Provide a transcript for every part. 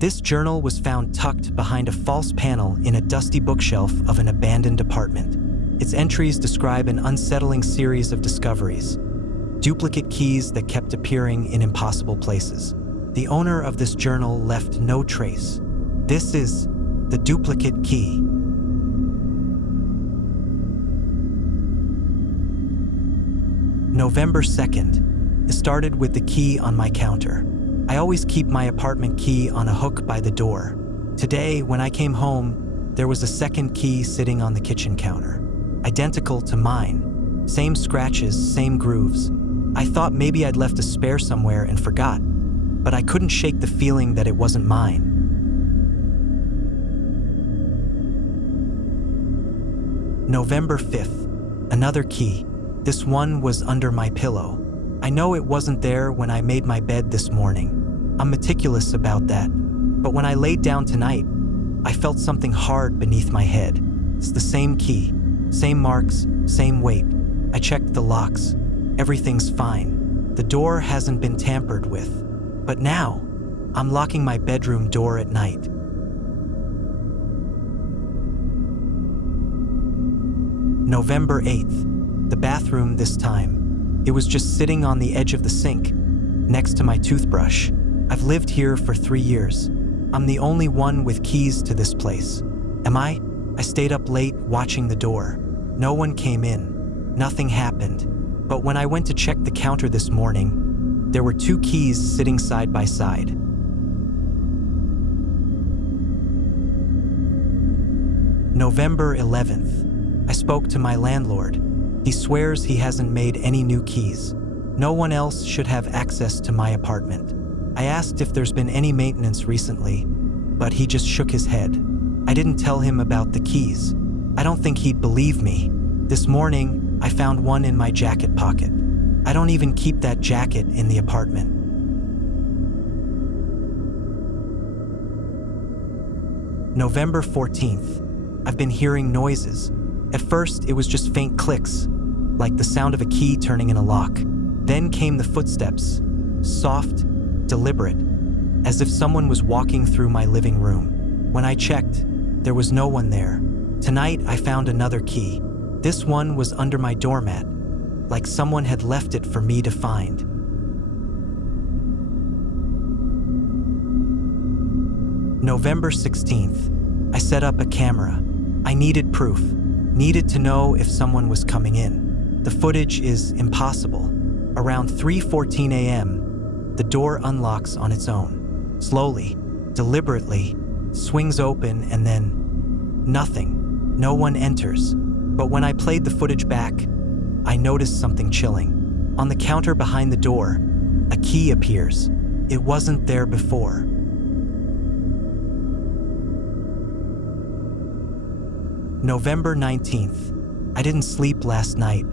This journal was found tucked behind a false panel in a dusty bookshelf of an abandoned apartment. Its entries describe an unsettling series of discoveries, duplicate keys that kept appearing in impossible places. The owner of this journal left no trace. This is the duplicate key. November 2nd. It started with the key on my counter. I always keep my apartment key on a hook by the door. Today, when I came home, there was a second key sitting on the kitchen counter. Identical to mine. Same scratches, same grooves. I thought maybe I'd left a spare somewhere and forgot, but I couldn't shake the feeling that it wasn't mine. November 5th. Another key. This one was under my pillow. I know it wasn't there when I made my bed this morning. I'm meticulous about that. But when I laid down tonight, I felt something hard beneath my head. It's the same key, same marks, same weight. I checked the locks. Everything's fine. The door hasn't been tampered with. But now, I'm locking my bedroom door at night. November 8th. The bathroom this time. It was just sitting on the edge of the sink, next to my toothbrush. I've lived here for 3 years. I'm the only one with keys to this place. Am I? I stayed up late watching the door. No one came in. Nothing happened. But when I went to check the counter this morning, there were 2 keys sitting side by side. November 11th. I spoke to my landlord. He swears he hasn't made any new keys. No one else should have access to my apartment. I asked if there's been any maintenance recently, but he just shook his head. I didn't tell him about the keys. I don't think he'd believe me. This morning, I found one in my jacket pocket. I don't even keep that jacket in the apartment. November 14th. I've been hearing noises. At first, it was just faint clicks, like the sound of a key turning in a lock. Then came the footsteps, soft, deliberate, as if someone was walking through my living room. When I checked, there was no one there. Tonight, I found another key. This one was under my doormat, like someone had left it for me to find. November 16th. I set up a camera. I needed proof. Needed to know if someone was coming in. The footage is impossible. Around 3:14 a.m., the door unlocks on its own. Slowly, deliberately, swings open and then nothing. No one enters. But when I played the footage back, I noticed something chilling. On the counter behind the door, a key appears. It wasn't there before. November 19th. I didn't sleep last night.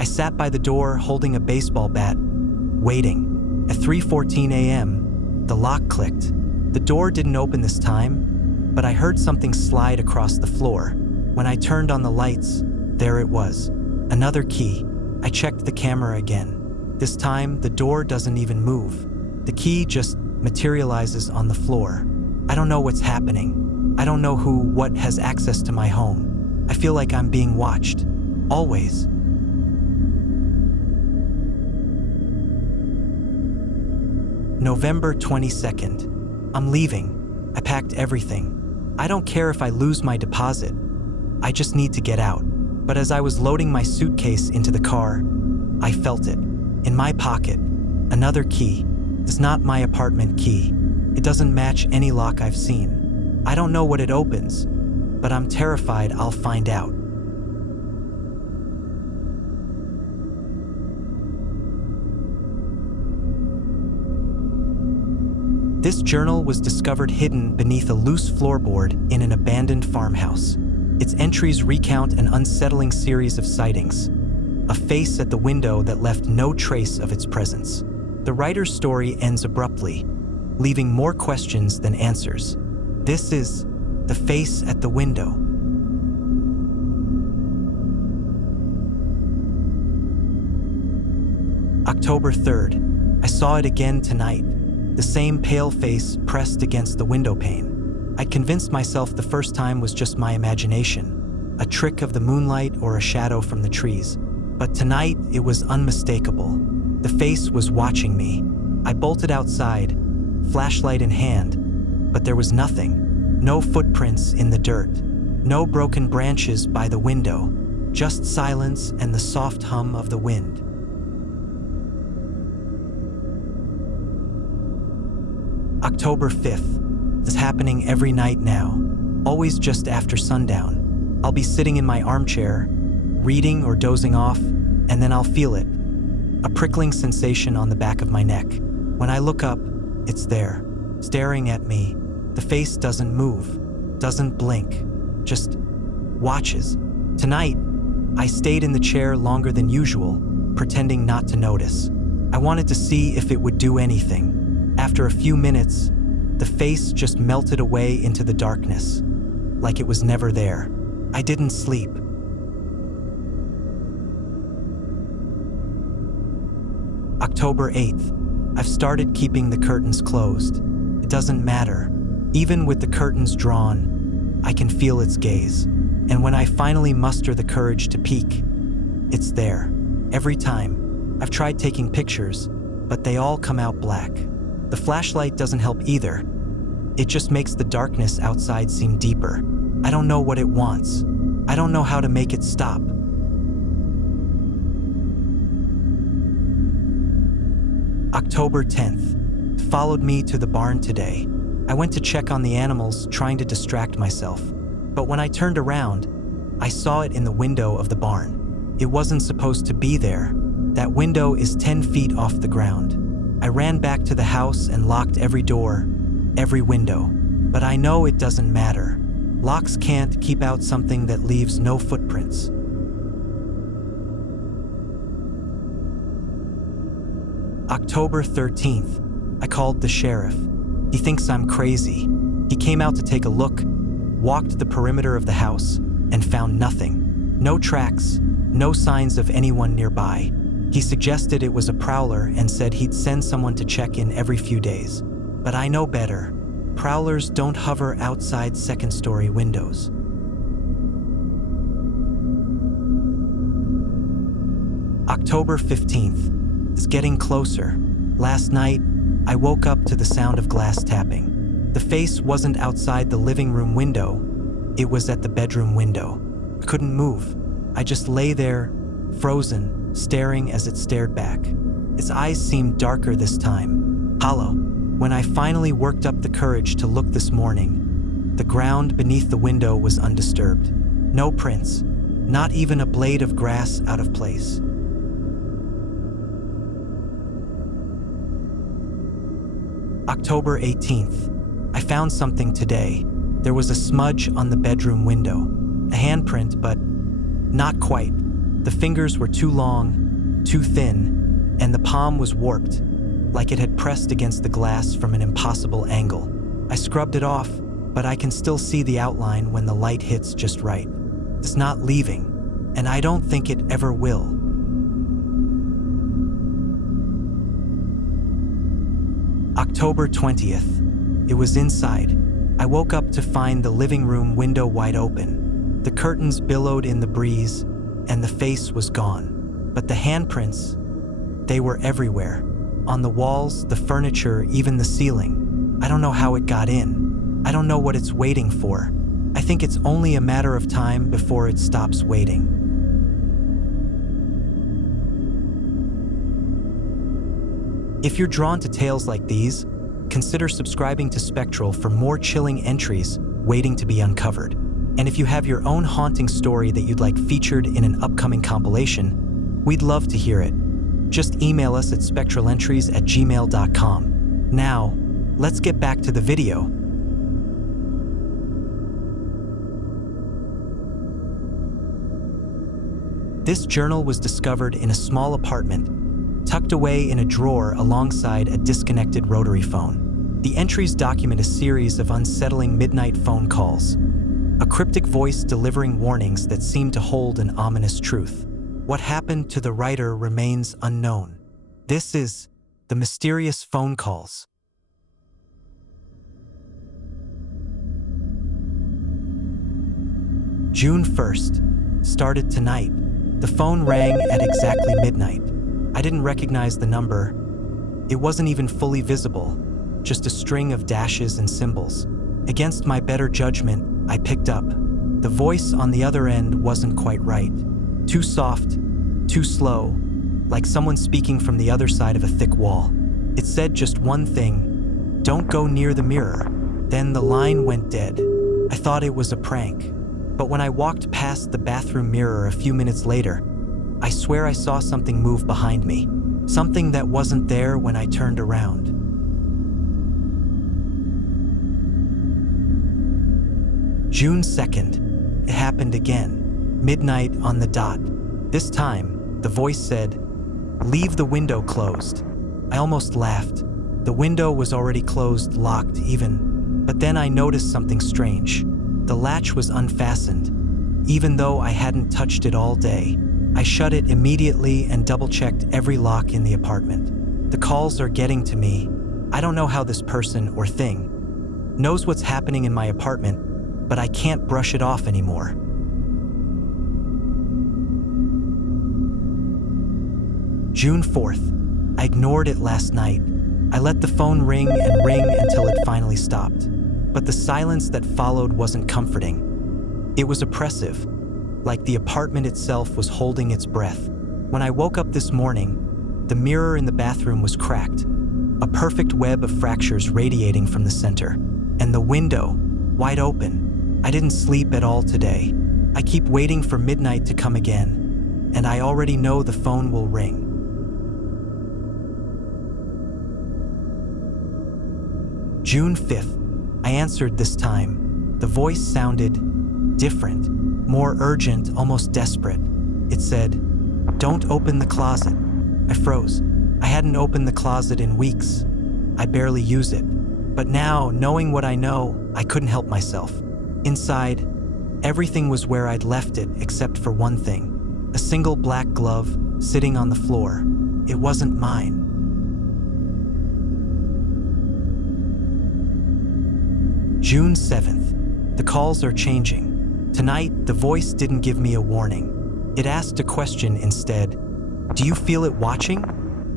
I sat by the door holding a baseball bat, waiting. At 3:14 a.m., the lock clicked. The door didn't open this time, but I heard something slide across the floor. When I turned on the lights, there it was. Another key. I checked the camera again. This time, the door doesn't even move. The key just materializes on the floor. I don't know what's happening. I don't know what has access to my home. I feel like I'm being watched. Always. November 22nd. I'm leaving. I packed everything. I don't care if I lose my deposit. I just need to get out. But as I was loading my suitcase into the car, I felt it. In my pocket. Another key. It's not my apartment key. It doesn't match any lock I've seen. I don't know what it opens, but I'm terrified I'll find out. This journal was discovered hidden beneath a loose floorboard in an abandoned farmhouse. Its entries recount an unsettling series of sightings, a face at the window that left no trace of its presence. The writer's story ends abruptly, leaving more questions than answers. This is the face at the window. October 3rd. I saw it again tonight. the same pale face pressed against the window pane. I convinced myself the first time was just my imagination, a trick of the moonlight or a shadow from the trees. But tonight, it was unmistakable. The face was watching me. I bolted outside, flashlight in hand, but there was nothing. No footprints in the dirt. No broken branches by the window. Just silence and the soft hum of the wind. October 5th. This is happening every night now, always just after sundown. I'll be sitting in my armchair, reading or dozing off, and then I'll feel it, a prickling sensation on the back of my neck. When I look up, it's there, staring at me. The face doesn't move, doesn't blink, just watches. Tonight, I stayed in the chair longer than usual, pretending not to notice. I wanted to see if it would do anything. After a few minutes, the face just melted away into the darkness, like it was never there. I didn't sleep. October 8th. I've started keeping the curtains closed. It doesn't matter. Even with the curtains drawn, I can feel its gaze. And when I finally muster the courage to peek, it's there. Every time. I've tried taking pictures, but they all come out black. The flashlight doesn't help either. It just makes the darkness outside seem deeper. I don't know what it wants. I don't know how to make it stop. October 10th. Followed me to the barn today. I went to check on the animals, trying to distract myself. But when I turned around, I saw it in the window of the barn. It wasn't supposed to be there. That window is 10 feet off the ground. I ran back to the house and locked every door, every window. But I know it doesn't matter. Locks can't keep out something that leaves no footprints. October 13th. I called the sheriff. He thinks I'm crazy. He came out to take a look, walked the perimeter of the house, and found nothing. No tracks, no signs of anyone nearby. He suggested it was a prowler and said he'd send someone to check in every few days. But I know better. Prowlers don't hover outside second-story windows. October 15th. It's getting closer. Last night, I woke up to the sound of glass tapping. The face wasn't outside the living room window. It was at the bedroom window. I couldn't move. I just lay there, frozen, staring as it stared back. Its eyes seemed darker this time, hollow. When I finally worked up the courage to look this morning, the ground beneath the window was undisturbed. No prints, not even a blade of grass out of place. October 18th. I found something today. There was a smudge on the bedroom window. A handprint, but not quite. The fingers were too long, too thin, and the palm was warped, like it had pressed against the glass from an impossible angle. I scrubbed it off, but I can still see the outline when the light hits just right. It's not leaving, and I don't think it ever will. October 20th. It was inside. I woke up to find the living room window wide open. The curtains billowed in the breeze, and the face was gone. But the handprints, they were everywhere. On the walls, the furniture, even the ceiling. I don't know how it got in. I don't know what it's waiting for. I think it's only a matter of time before it stops waiting. If you're drawn to tales like these, consider subscribing to Spectral for more chilling entries waiting to be uncovered. And if you have your own haunting story that you'd like featured in an upcoming compilation, we'd love to hear it. Just email us at spectralentries@gmail.com. Now, let's get back to the video. This journal was discovered in a small apartment, tucked away in a drawer alongside a disconnected rotary phone. The entries document a series of unsettling midnight phone calls, a cryptic voice delivering warnings that seem to hold an ominous truth. What happened to the writer remains unknown. This is The Mysterious Phone Calls. June 1st. Started tonight. The phone rang at exactly midnight. I didn't recognize the number. It wasn't even fully visible, just a string of dashes and symbols. Against my better judgment, I picked up. The voice on the other end wasn't quite right. Too soft, too slow, like someone speaking from the other side of a thick wall. It said just one thing: don't go near the mirror. Then the line went dead. I thought it was a prank. But when I walked past the bathroom mirror a few minutes later, I swear I saw something move behind me. Something that wasn't there when I turned around. June 2nd. It happened again. Midnight on the dot. This time, the voice said, "Leave the window closed." I almost laughed. The window was already closed, locked even. But then I noticed something strange. The latch was unfastened, even though I hadn't touched it all day. I shut it immediately and double-checked every lock in the apartment. The calls are getting to me. I don't know how this person or thing knows what's happening in my apartment, but I can't brush it off anymore. June 4th. I ignored it last night. I let the phone ring and ring until it finally stopped. But the silence that followed wasn't comforting. It was oppressive, like the apartment itself was holding its breath. When I woke up this morning, the mirror in the bathroom was cracked, a perfect web of fractures radiating from the center, and the window, wide open. I didn't sleep at all today. I keep waiting for midnight to come again, and I already know the phone will ring. June 5th. I answered this time. The voice sounded different, more urgent, almost desperate. It said, "Don't open the closet." I froze. I hadn't opened the closet in weeks. I barely use it. But now, knowing what I know, I couldn't help myself. Inside, everything was where I'd left it except for one thing. A single black glove sitting on the floor. It wasn't mine. June 7th. The calls are changing. Tonight, the voice didn't give me a warning. It asked a question instead. "Do you feel it watching?"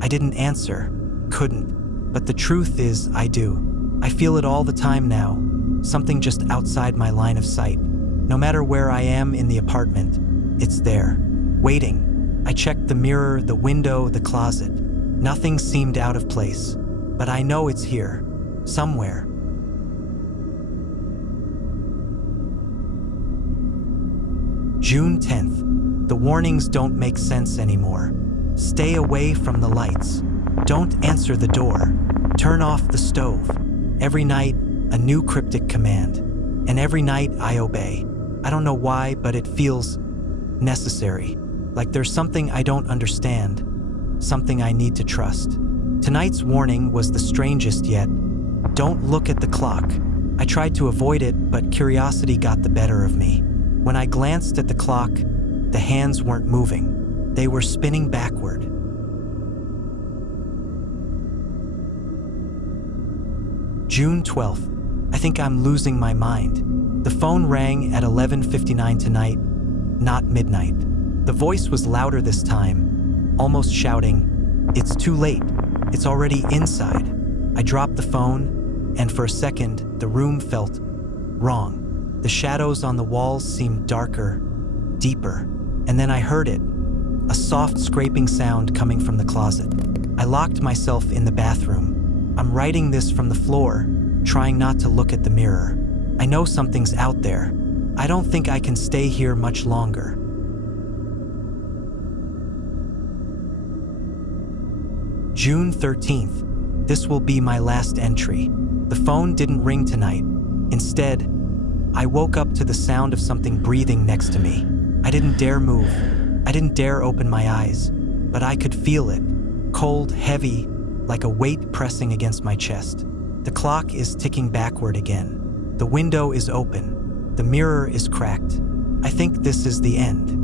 I didn't answer. Couldn't. But the truth is, I do. I feel it all the time now. Something just outside my line of sight. No matter where I am in the apartment, it's there, waiting. I checked the mirror, the window, the closet. Nothing seemed out of place. But I know it's here, somewhere. June 10th. The warnings don't make sense anymore. Stay away from the lights. Don't answer the door. Turn off the stove. Every night, a new cryptic command. And every night, I obey. I don't know why, but it feels necessary. Like there's something I don't understand. Something I need to trust. Tonight's warning was the strangest yet. Don't look at the clock. I tried to avoid it, but curiosity got the better of me. When I glanced at the clock, the hands weren't moving. They were spinning backward. June 12th. I think I'm losing my mind. The phone rang at 11:59 tonight, not midnight. The voice was louder this time, almost shouting, "It's too late. It's already inside." I dropped the phone, and for a second, the room felt wrong. The shadows on the walls seemed darker, deeper, and then I heard it, a soft scraping sound coming from the closet. I locked myself in the bathroom. I'm writing this from the floor, trying not to look at the mirror. I know something's out there. I don't think I can stay here much longer. June 13th. This will be my last entry. The phone didn't ring tonight. Instead, I woke up to the sound of something breathing next to me. I didn't dare move. I didn't dare open my eyes, but I could feel it. Cold, heavy, like a weight pressing against my chest. The clock is ticking backward again. The window is open. The mirror is cracked. I think this is the end.